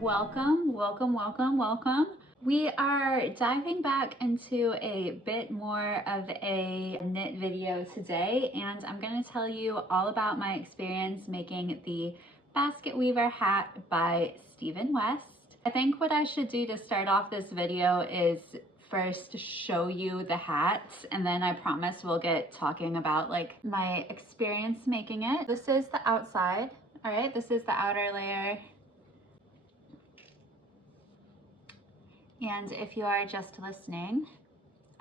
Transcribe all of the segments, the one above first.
Welcome, welcome, welcome, welcome. We are diving back into a bit more of a knit video today, and I'm going to tell you all about my experience making the Basketweaver Hat by Stephen West. I think what I should do to start off this video is first show you the hat, and then I promise we'll get talking about like my experience making it. This is the outside. All right, this is the outer layer. And if you are just listening,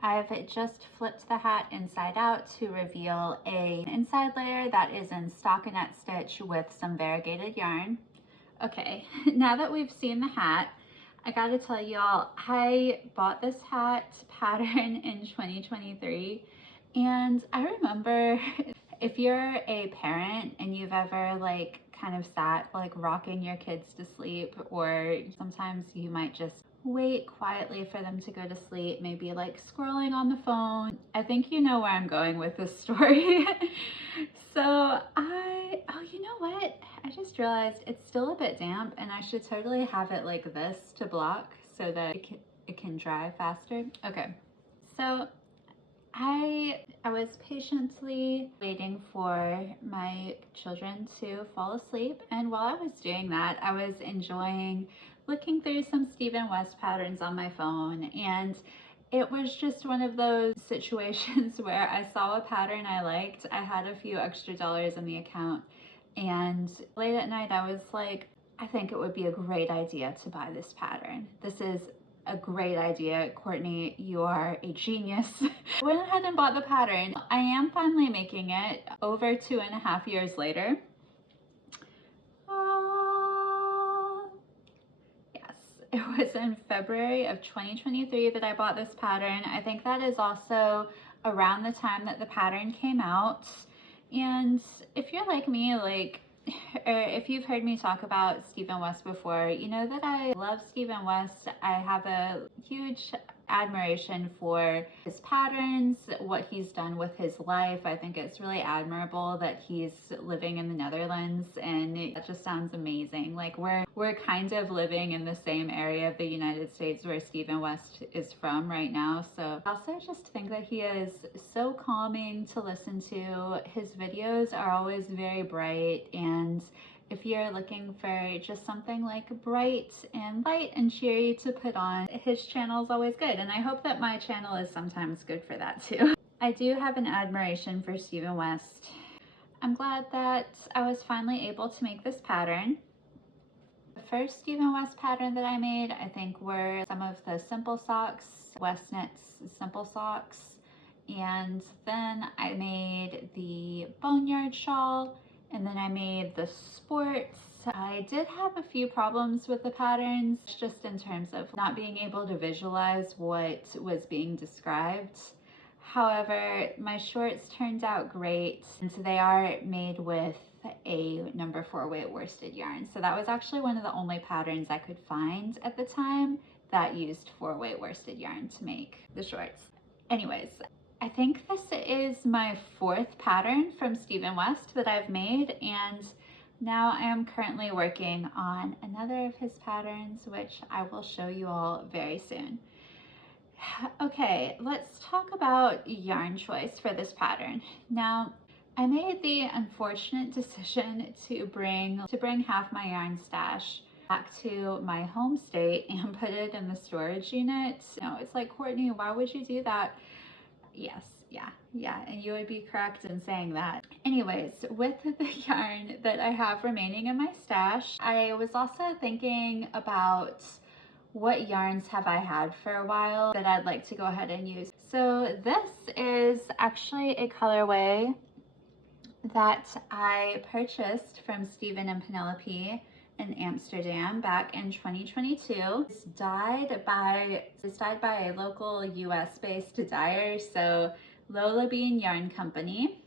I've just flipped the hat inside out to reveal an inside layer that is in stockinette stitch with some variegated yarn. Okay, now that we've seen the hat, I gotta tell y'all, I bought this hat pattern in 2023, and I remember if you're a parent and you've ever like kind of sat like rocking your kids to sleep, or sometimes you might just wait quietly for them to go to sleep, maybe like scrolling on the phone. I think you know where I'm going with this story. So oh, you know what? I just realized it's still a bit damp and I should totally have it like this to block so that it can dry faster. Okay, so I was patiently waiting for my children to fall asleep, and while I was doing that, I was enjoying looking through some Stephen West patterns on my phone, and it was just one of those situations where I saw a pattern I liked. I had a few extra dollars in the account, and late at night I was like, I think it would be a great idea to buy this pattern. This is a great idea, Courtney. You are a genius. I went ahead and bought the pattern. I am finally making it over 2.5 years later. Yes, it was in February of 2023 that I bought this pattern. I think that is also around the time that the pattern came out. And if you're like me, or if you've heard me talk about Stephen West before, you know that I love Stephen West. I have a huge admiration for his patterns, what he's done with his life. I think it's really admirable that he's living in the Netherlands, and that just sounds amazing. Like we're kind of living in the same area of the United States where Stephen West is from right now. So I also just think that he is so calming to listen to. His videos are always very bright, and if you're looking for just something like bright and light and cheery to put on, his channel is always good. And I hope that my channel is sometimes good for that too. I do have an admiration for Stephen West. I'm glad that I was finally able to make this pattern. The first Stephen West pattern that I made, I think, were some of the simple socks, West Knits simple socks. And then I made the boneyard shawl, and then I made the sports. I did have a few problems with the patterns, just in terms of not being able to visualize what was being described. However, my shorts turned out great, and so they are made with a number 4 weight worsted yarn. So that was actually one of the only patterns I could find at the time that used 4 weight worsted yarn to make the shorts. Anyways, I think this is my 4th pattern from Stephen West that I've made, and now I am currently working on another of his patterns, which I will show you all very soon. Okay, let's talk about yarn choice for this pattern. Now, I made the unfortunate decision to bring half my yarn stash back to my home state and put it in the storage unit. No, it's like, Courtney, why would you do that? Yes, yeah, and you would be correct in saying that. Anyways, with the yarn that I have remaining in my stash, I was also thinking about what yarns have I had for a while that I'd like to go ahead and use. So this is actually a colorway that I purchased from Stephen and Penelope in Amsterdam back in 2022. It's dyed by a local US-based dyer, so Lola Bean Yarn Company,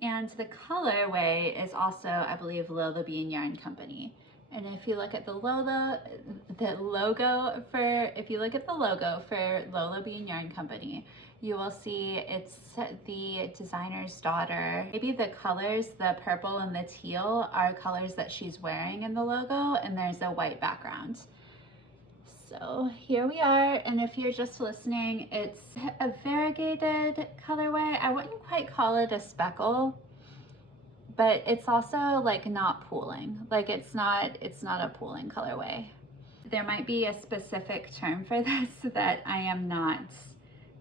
and the colorway is also, I believe, Lola Bean Yarn Company. And if you look at the logo for Lola Bean Yarn Company, you will see it's the designer's daughter. Maybe the colors, the purple and the teal, are colors that she's wearing in the logo, and there's a white background. So here we are, and if you're just listening, it's a variegated colorway. I wouldn't quite call it a speckle, but it's also like not pooling. Like it's not a pooling colorway. There might be a specific term for this that I am not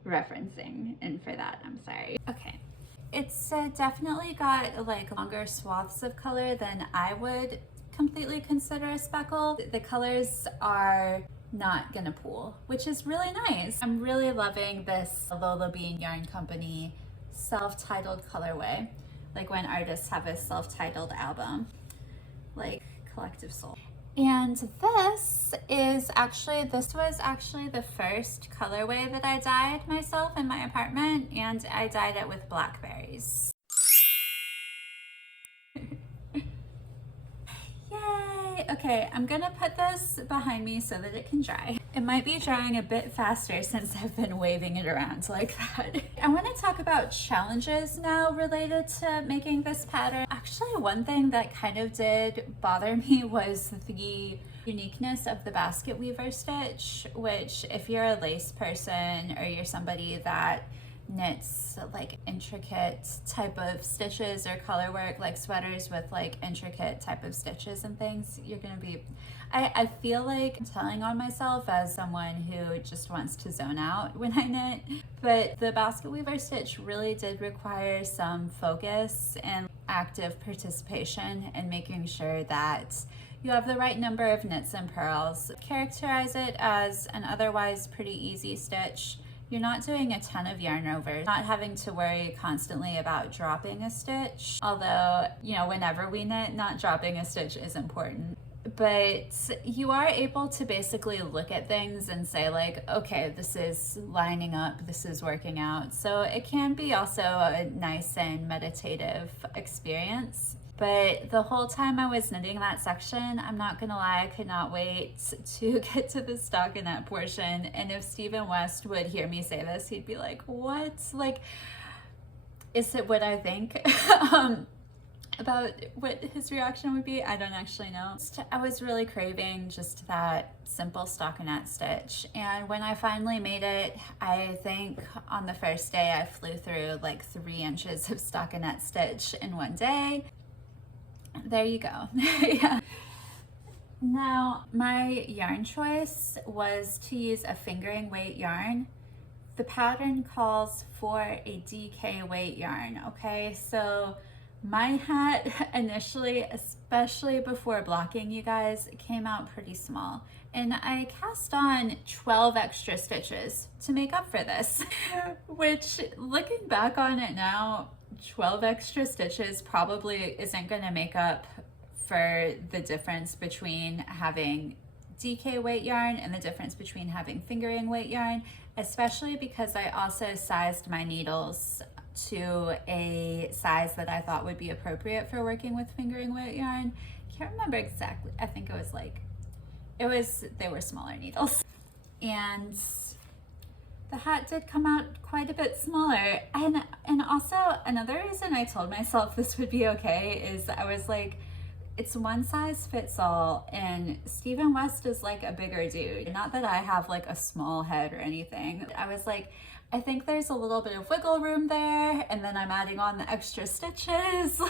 referencing, and for that I'm sorry. Okay, it's definitely got like longer swaths of color than I would completely consider a speckle. The colors are not gonna pool, which is really nice. I'm really loving this Lola Bean Yarn Company self-titled colorway, like when artists have a self-titled album, like Collective Soul. And this was actually the first colorway that I dyed myself in my apartment, and I dyed it with blackberries. Yay! Okay, I'm gonna put this behind me so that it can dry. It might be drying a bit faster since I've been waving it around like that. I want to talk about challenges now related to making this pattern. Actually, one thing that kind of did bother me was the uniqueness of the basket weaver stitch, which if you're a lace person or you're somebody that knits like intricate type of stitches or color work, like sweaters with like intricate type of stitches and things, you're gonna be, I feel like I'm telling on myself as someone who just wants to zone out when I knit, but the basket weaver stitch really did require some focus and active participation in making sure that you have the right number of knits and purls. Characterize it as an otherwise pretty easy stitch. You're not doing a ton of yarn over, not having to worry constantly about dropping a stitch. Although, you know, whenever we knit, not dropping a stitch is important. But you are able to basically look at things and say like, okay, this is lining up, this is working out. So it can be also a nice and meditative experience. But the whole time I was knitting that section, I'm not gonna lie, I could not wait to get to the stockinette portion. And if Stephen West would hear me say this, he'd be like, what? Like, is it what I think? About what his reaction would be, I don't actually know. I was really craving just that simple stockinette stitch. And when I finally made it, I think on the first day I flew through like 3 inches of stockinette stitch in one day. There you go. Yeah. Now, my yarn choice was to use a fingering weight yarn. The pattern calls for a DK weight yarn, okay? So my hat initially, especially before blocking, you guys, came out pretty small. And I cast on 12 extra stitches to make up for this, which looking back on it now, 12 extra stitches probably isn't going to make up for the difference between having DK weight yarn and the difference between having fingering weight yarn, especially because I also sized my needles to a size that I thought would be appropriate for working with fingering weight yarn. Can't remember exactly. I think they were smaller needles. And the hat did come out quite a bit smaller. And also another reason I told myself this would be okay is I was like, it's one size fits all, and Stephen West is like a bigger dude. Not that I have like a small head or anything. I was like, I think there's a little bit of wiggle room there, and then I'm adding on the extra stitches,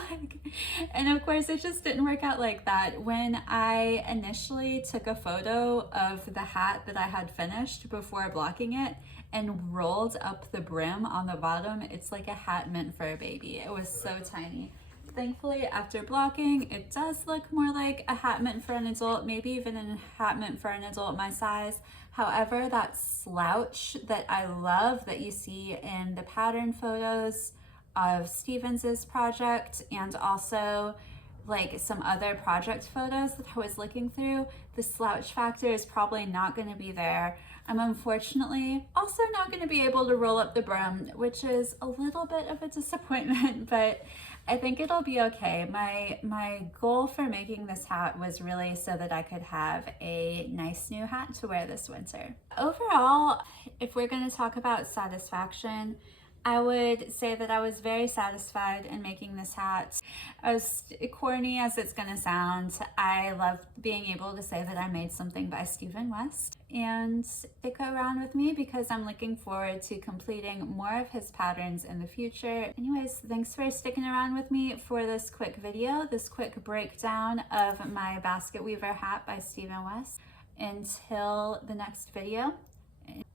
and of course it just didn't work out like that. When I initially took a photo of the hat that I had finished before blocking it and rolled up the brim on the bottom, it's like a hat meant for a baby. It was so tiny. Thankfully, after blocking, it does look more like a hat meant for an adult, maybe even a hat meant for an adult my size. However, that slouch that I love that you see in the pattern photos of Stevens's project and also like some other project photos that I was looking through, the slouch factor is probably not going to be there. I'm unfortunately also not going to be able to roll up the brim, which is a little bit of a disappointment, but I think it'll be okay. My goal for making this hat was really so that I could have a nice new hat to wear this winter. Overall, if we're going to talk about satisfaction, I would say that I was very satisfied in making this hat. As corny as it's gonna sound, I love being able to say that I made something by Stephen West, and stick around with me because I'm looking forward to completing more of his patterns in the future. Anyways, thanks for sticking around with me for this quick video, this quick breakdown of my Basketweaver hat by Stephen West. Until the next video,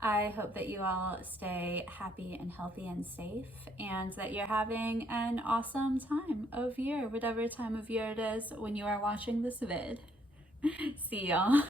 I hope that you all stay happy and healthy and safe, and that you're having an awesome time of year, whatever time of year it is when you are watching this vid. See y'all.